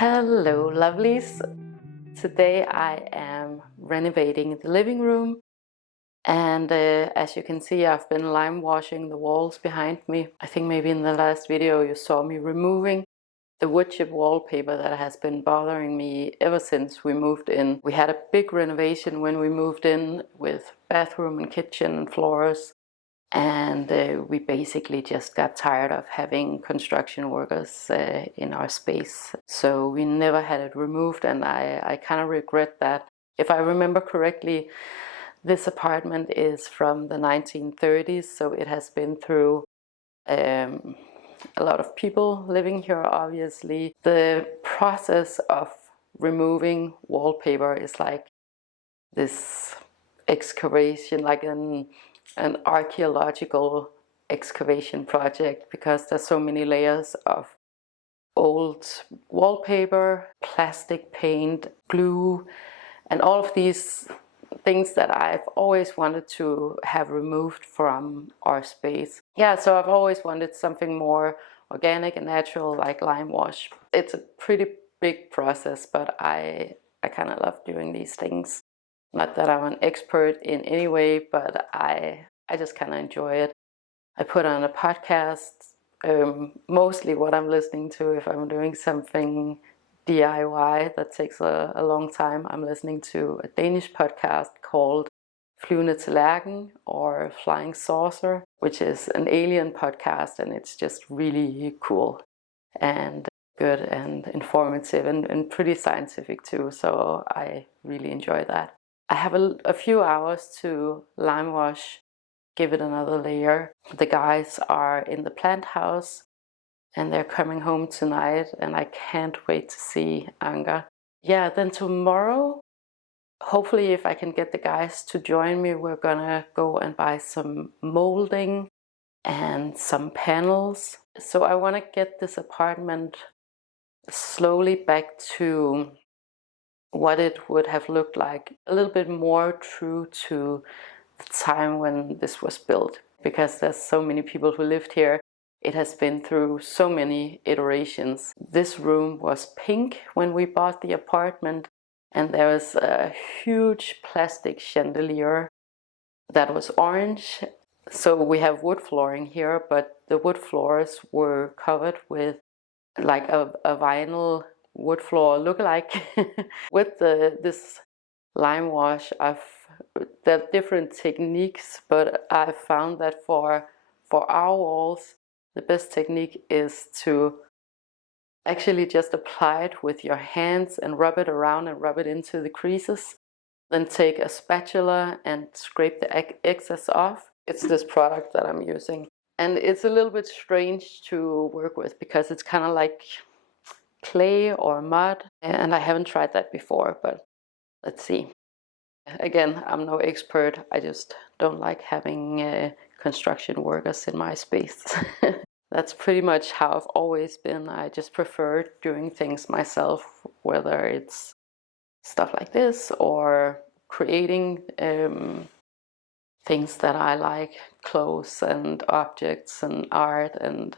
Hello lovelies! Today I am renovating the living room, and as you can see, I've been lime washing the walls behind me. I think maybe in the last video you saw me removing the wood chip wallpaper that has been bothering me ever since we moved in. We had a big renovation when we moved in with bathroom and kitchen and floors. And we basically just got tired of having construction workers in our space. So we never had it removed, and I kind of regret that. If I remember correctly, this apartment is from the 1930s, so it has been through a lot of people living here, obviously. The process of removing wallpaper is like this excavation, like an archaeological excavation project, because there's so many layers of old wallpaper, plastic paint, glue, and all of these things that I've always wanted to have removed from our space. Yeah, so I've always wanted something more organic and natural, like lime wash. It's a pretty big process, but I kind of love doing these things. Not that I'm an expert in any way, but I just kind of enjoy it. I put on a podcast, mostly what I'm listening to if I'm doing something DIY that takes a long time. I'm listening to a Danish podcast called Flyvende or Flying Saucer, which is an alien podcast, and it's just really cool and good and informative and pretty scientific too, so I really enjoy that. I have a few hours to lime wash, give it another layer. The guys are in the plant house and they're coming home tonight, and I can't wait to see Anga. Yeah, then tomorrow, hopefully if I can get the guys to join me, we're gonna go and buy some molding and some panels. So I want to get this apartment slowly back to what it would have looked like, a little bit more true to the time when this was built, because there's so many people who lived here. It has been through so many iterations. This room was pink when we bought the apartment, and there was a huge plastic chandelier that was orange. So we have wood flooring here, but the wood floors were covered with like a vinyl wood floor look-alike. With this lime wash, there are different techniques, but I found that for our walls, the best technique is to actually just apply it with your hands and rub it around and rub it into the creases. Then take a spatula and scrape the excess off. It's this product that I'm using. And it's a little bit strange to work with because it's kind of like clay or mud, and I haven't tried that before, but let's see. Again, I'm no expert. I just don't like having construction workers in my space. That's pretty much how I've always been. I just prefer doing things myself, whether it's stuff like this or creating things that I like, clothes and objects and art and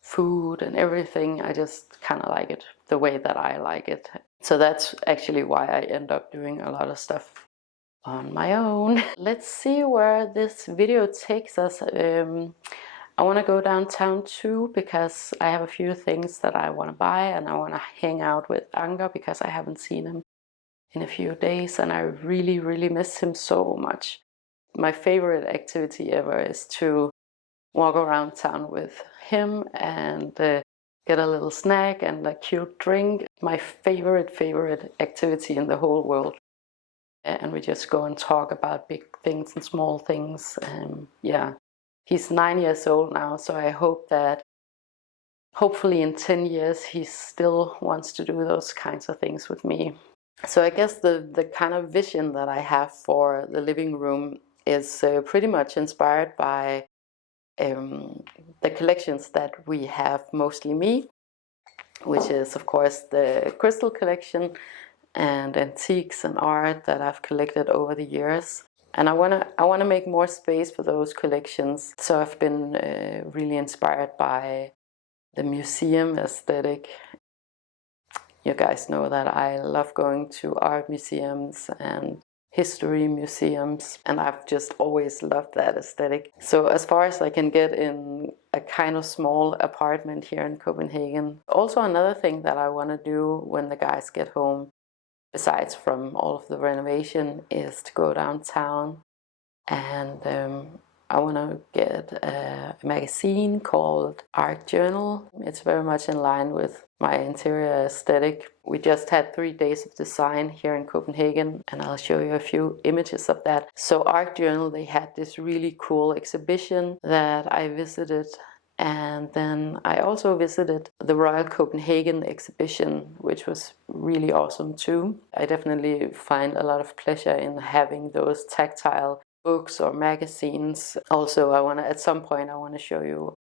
food and everything. I just kind of like it the way that I like it. So that's actually why I end up doing a lot of stuff on my own. Let's see where this video takes us. I want to go downtown too, because I have a few things that I want to buy, and I want to hang out with Anga because I haven't seen him in a few days, and I really, really miss him so much. My favorite activity ever is to walk around town with him and get a little snack and a cute drink. My favorite activity in the whole world. And we just go and talk about big things and small things. Yeah, he's 9 years old now, so I hope that hopefully in 10 years he still wants to do those kinds of things with me. So I guess the kind of vision that I have for the living room is pretty much inspired by the collections that we have, mostly me, which is of course the crystal collection and antiques and art that I've collected over the years. And I wanna make more space for those collections. So I've been really inspired by the museum aesthetic, You guys know that I love going to art museums and history museums, and I've just always loved that aesthetic. So as far as I can get in a kind of small apartment here in Copenhagen. Also another thing that I want to do when the guys get home, besides from all of the renovation, is to go downtown, and I want to get a magazine called Art Journal. It's very much in line with my interior aesthetic. We just had 3 days of design here in Copenhagen, and I'll show you a few images of that. So Art Journal, they had this really cool exhibition that I visited, and then I also visited the Royal Copenhagen exhibition, which was really awesome too. I definitely find a lot of pleasure in having those tactile books or magazines. Also, at some point I want to show you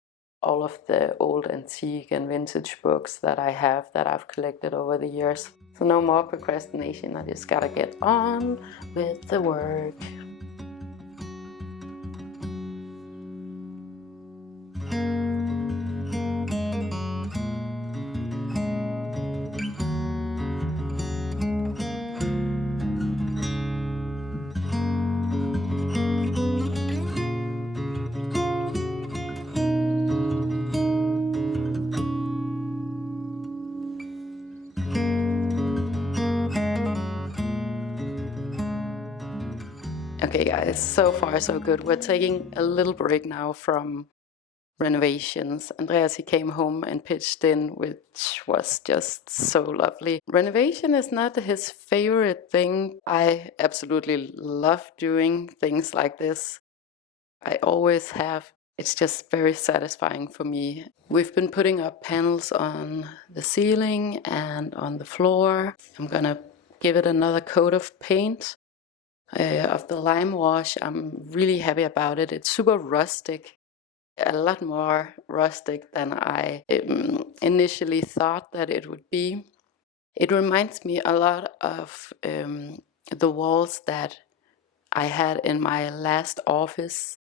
all of the old antique and vintage books that I have, that I've collected over the years. So no more procrastination, I just gotta get on with the work. Okay guys, so far so good. We're taking a little break now from renovations. Andreas, he came home and pitched in, which was just so lovely. Renovation is not his favorite thing. I absolutely love doing things like this. I always have. It's just very satisfying for me. We've been putting up panels on the ceiling and on the floor. I'm gonna give it another coat of paint. Of the lime wash. I'm really happy about it. It's super rustic, a lot more rustic than I initially thought that it would be. It reminds me a lot of the walls that I had in my last office,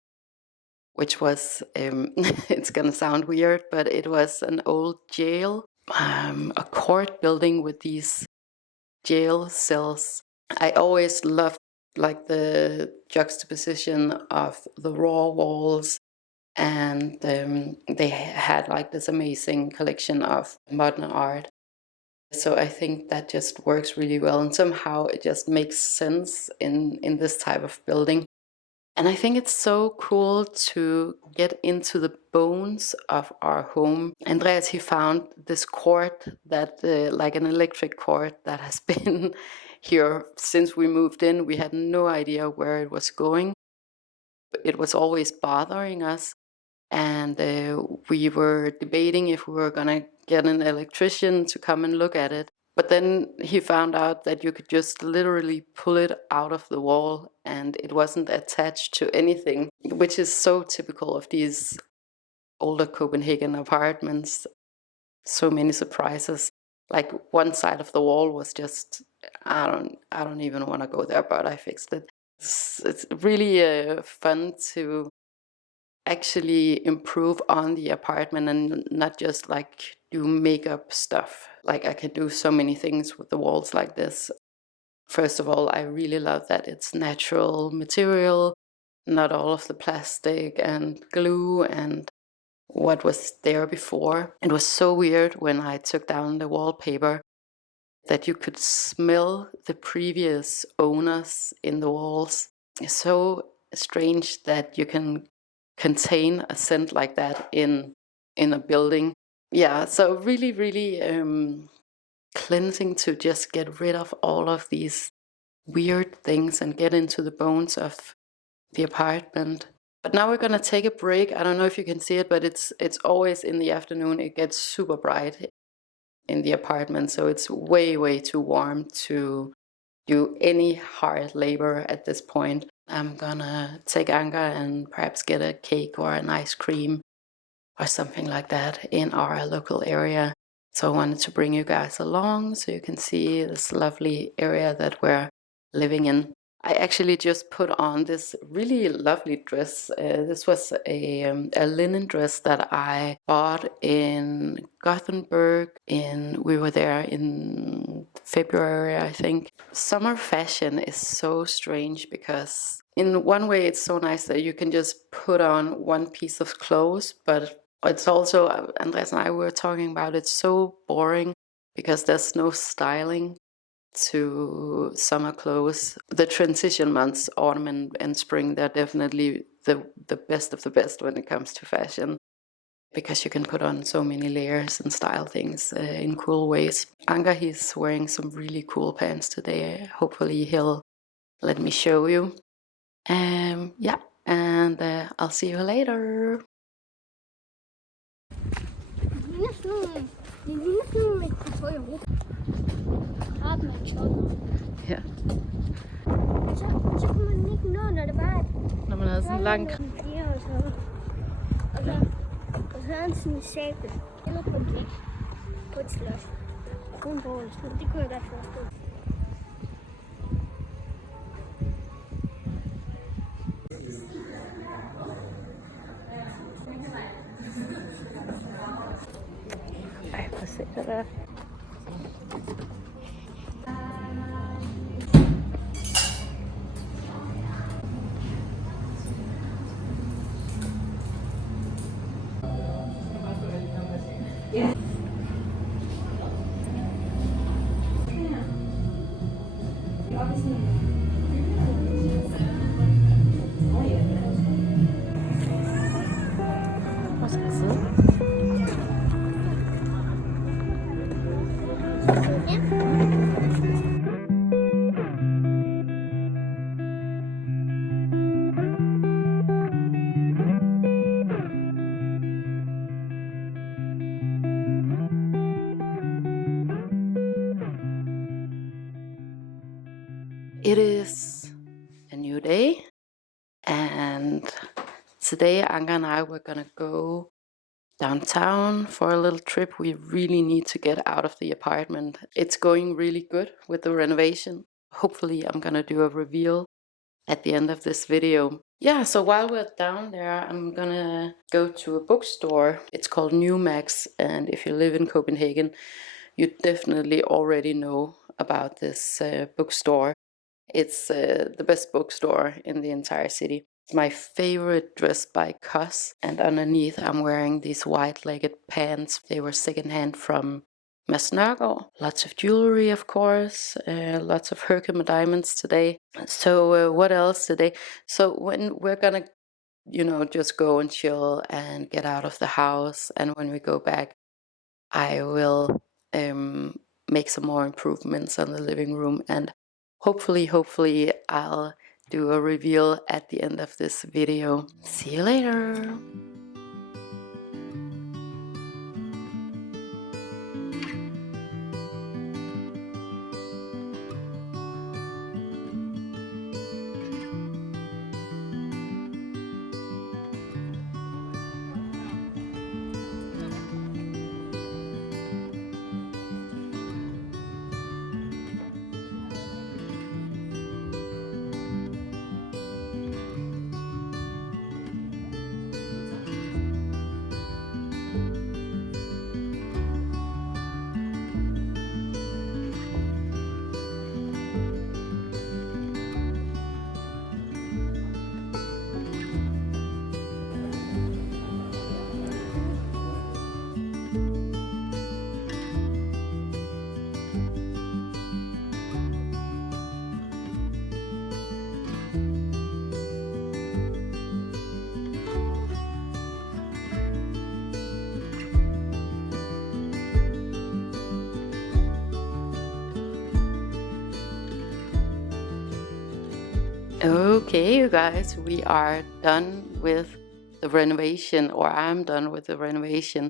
which was, it's gonna sound weird, but it was an old jail, a court building with these jail cells. I always loved like the juxtaposition of the raw walls, and they had like this amazing collection of modern art. So I think that just works really well, and somehow it just makes sense in this type of building. And I think it's so cool to get into the bones of our home. Andreas, he found this cord that, like an electric cord that has been here since we moved in. We had no idea where it was going. It was always bothering us. And we were debating if we were gonna get an electrician to come and look at it. But then he found out that you could just literally pull it out of the wall and it wasn't attached to anything, which is so typical of these older Copenhagen apartments. So many surprises. Like one side of the wall was just, I don't even want to go there, but I fixed it. It's really fun to actually improve on the apartment and not just like do makeup stuff. Like I can do so many things with the walls like this. First of all, I really love that it's natural material, not all of the plastic and glue and what was there before. It was so weird when I took down the wallpaper that you could smell the previous owners in the walls. It's so strange that you can contain a scent like that in a building. Yeah, so really cleansing to just get rid of all of these weird things and get into the bones of the apartment. But now we're gonna take a break. I don't know if you can see it, but it's always in the afternoon. It gets super bright in the apartment, so it's way too warm to do any hard labor at this point. I'm gonna take Anka and perhaps get a cake or an ice cream or something like that in our local area. So I wanted to bring you guys along so you can see this lovely area that we're living in. I actually just put on this really lovely dress. This was a linen dress that I bought in Gothenburg. We were there in February, I think. Summer fashion is so strange because in one way it's so nice that you can just put on one piece of clothes, but it's also, Andreas and I were talking about, it's so boring because there's no styling to summer clothes. The transition months, autumn and spring, they're definitely the best of the best when it comes to fashion, because you can put on so many layers and style things in cool ways. Anker, he's wearing some really cool pants today. Hopefully he'll let me show you. Yeah, and I'll see you later. Ja. Så kan man ikke nå, når det bare Når man har sådan en lang... Og så havde han sådan en sabel. Eller på et væg. På et slot. Kun på et slot. Det kunne jeg godt forstå. Ej, prøv at se det der. Hvor skal jeg sidde? It is a new day, and today Anka and I were gonna go downtown for a little trip. We really need to get out of the apartment. It's going really good with the renovation. Hopefully I'm gonna do a reveal at the end of this video. Yeah, so while we're down there, I'm gonna go to a bookstore. It's called Max, and if you live in Copenhagen, you definitely already know about this bookstore. It's the best bookstore in the entire city. It's my favorite dress by COS, and underneath I'm wearing these white-legged pants. They were secondhand from Musc Ravageur. Lots of jewelry, of course, lots of Herkimer diamonds today. So what else today? So when we're gonna, just go and chill and get out of the house, and when we go back, I will make some more improvements on the living room, and hopefully I'll do a reveal at the end of this video. See you later. Okay, you guys, we are done with the renovation, or I'm done with the renovation.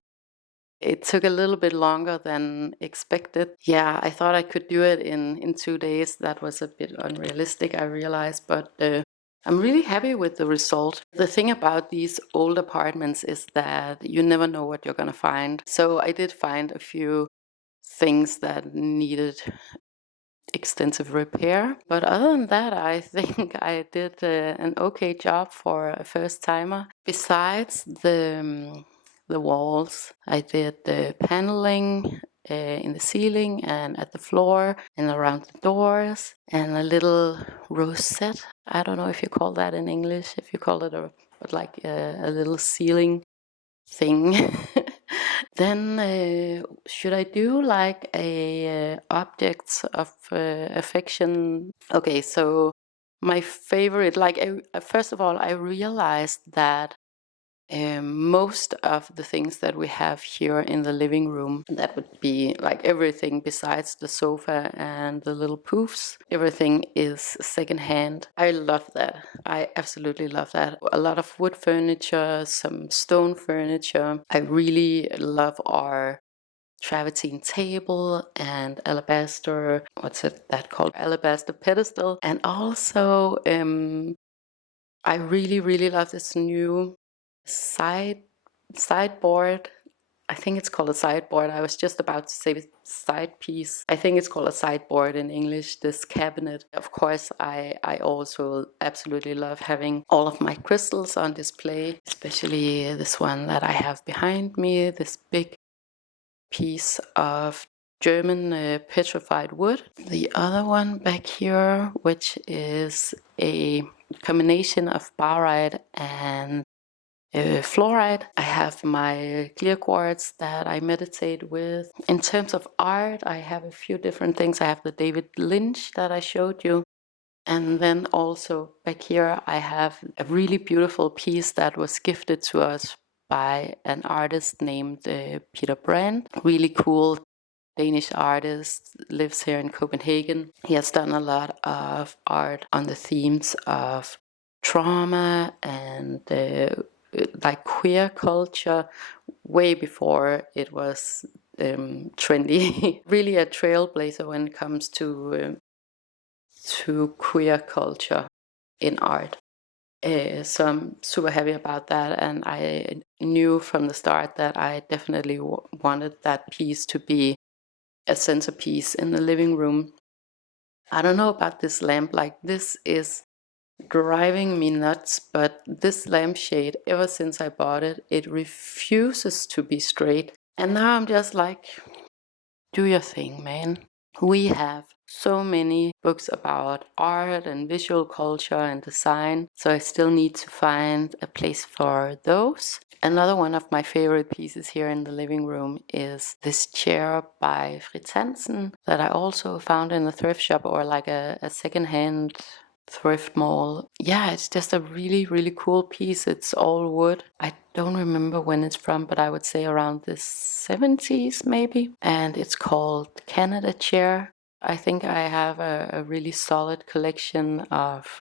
It took a little bit longer than expected. Yeah, I thought I could do it in 2 days. That was a bit unrealistic, I realized, but I'm really happy with the result. The thing about these old apartments is that you never know what you're gonna find. So I did find a few things that needed extensive repair. But other than that, I think I did an okay job for a first timer. Besides the walls, I did the paneling in the ceiling and at the floor and around the doors, and a little rosette. I don't know if you call that in English, if you call it but like a little ceiling thing. Then should I do like a objects of affection? Okay, so my favorite, like first of all, I realized that most of the things that we have here in the living room, that would be like everything besides the sofa and the little poofs, everything is secondhand. I love that. I absolutely love that. A lot of wood furniture, some stone furniture. I really love our travertine table and alabaster, what's that called? Alabaster pedestal. And also I really love this new sideboard. I think it's called a sideboard. I was just about to say side piece. I think it's called a sideboard in English, this cabinet. Of course, I also absolutely love having all of my crystals on display, especially this one that I have behind me, this big piece of German petrified wood. The other one back here, which is a combination of barite and fluoride. I have my clear quartz that I meditate with. In terms of art, I have a few different things. I have the David Lynch that I showed you. And then also back here, I have a really beautiful piece that was gifted to us by an artist named Peter Brand. Really cool Danish artist, lives here in Copenhagen. He has done a lot of art on the themes of trauma and like queer culture way before it was trendy. Really a trailblazer when it comes to queer culture in art. So I'm super happy about that, and I knew from the start that I definitely wanted that piece to be a centerpiece in the living room. I don't know about this lamp, like this is driving me nuts, but this lampshade, ever since I bought it, it refuses to be straight. And now I'm just like, do your thing, man. We have so many books about art and visual culture and design, so I still need to find a place for those. Another one of my favorite pieces here in the living room is this chair by Fritz Hansen that I also found in a thrift shop or like a secondhand thrift mall. Yeah, it's just a really cool piece. It's all wood. I don't remember when it's from, but I would say around the 70s maybe. And it's called Canada Chair. I think I have a really solid collection of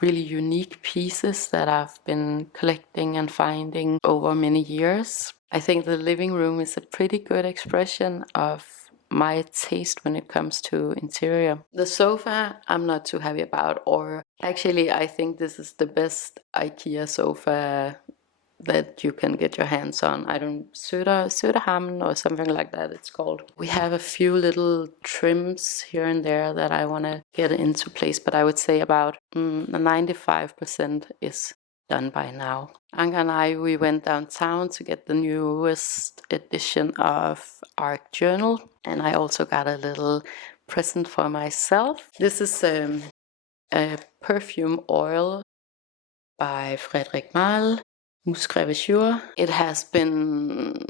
really unique pieces that I've been collecting and finding over many years. I think the living room is a pretty good expression of my taste when it comes to interior. The sofa I'm not too happy about, or actually I think this is the best IKEA sofa that you can get your hands on. I don't, Söderhamn or something like that it's called. We have a few little trims here and there that I want to get into place, but I would say about 95% is done by now. Anka and I, we went downtown to get the newest edition of Arc Journal, and I also got a little present for myself. This is a perfume oil by Frederic Malle, Musc Ravageur. It has been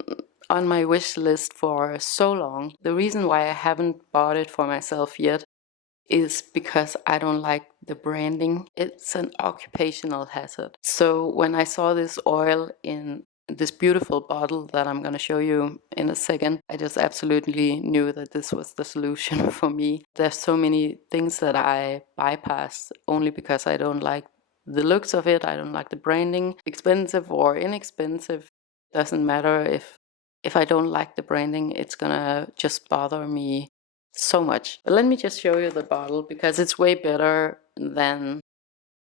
on my wish list for so long. The reason why I haven't bought it for myself yet is because I don't like the branding. It's an occupational hazard. So when I saw this oil in this beautiful bottle that I'm going to show you in a second, I just absolutely knew that this was the solution for me. There's so many things that I bypass only because I don't like the looks of it. I don't like the branding. Expensive or inexpensive, doesn't matter. If I don't like the branding, it's gonna just bother me so much. But let me just show you the bottle because it's way better than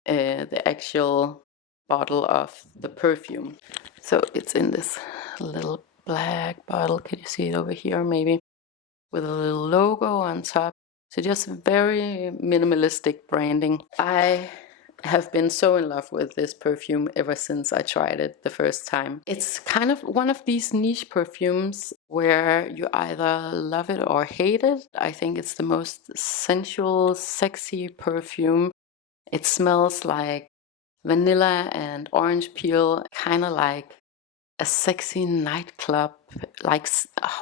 the actual bottle of the perfume. So it's in this little black bottle. Can you see it over here maybe? With a little logo on top. So just very minimalistic branding. I have been so in love with this perfume ever since I tried it the first time. It's kind of one of these niche perfumes where you either love it or hate it. I think it's the most sensual, sexy perfume. It smells like vanilla and orange peel, kind of like a sexy nightclub, like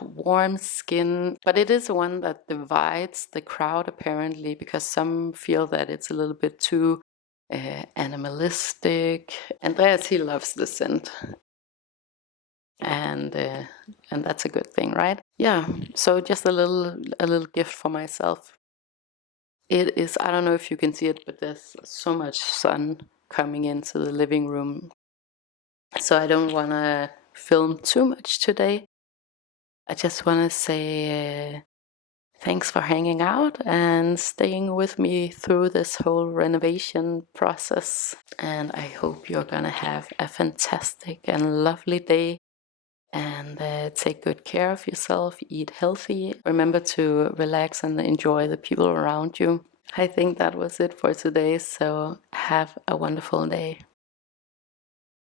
warm skin. But it is one that divides the crowd apparently, because some feel that it's a little bit too animalistic. Andreas, he loves the scent, and that's a good thing, right? Yeah. So just a little gift for myself. It is, I don't know if you can see it, but there's so much sun coming into the living room, so I don't want to film too much today. I just want to say thanks for hanging out and staying with me through this whole renovation process. And I hope you're gonna have a fantastic and lovely day, and take good care of yourself, eat healthy, remember to relax and enjoy the people around you. I think that was it for today, so have a wonderful day.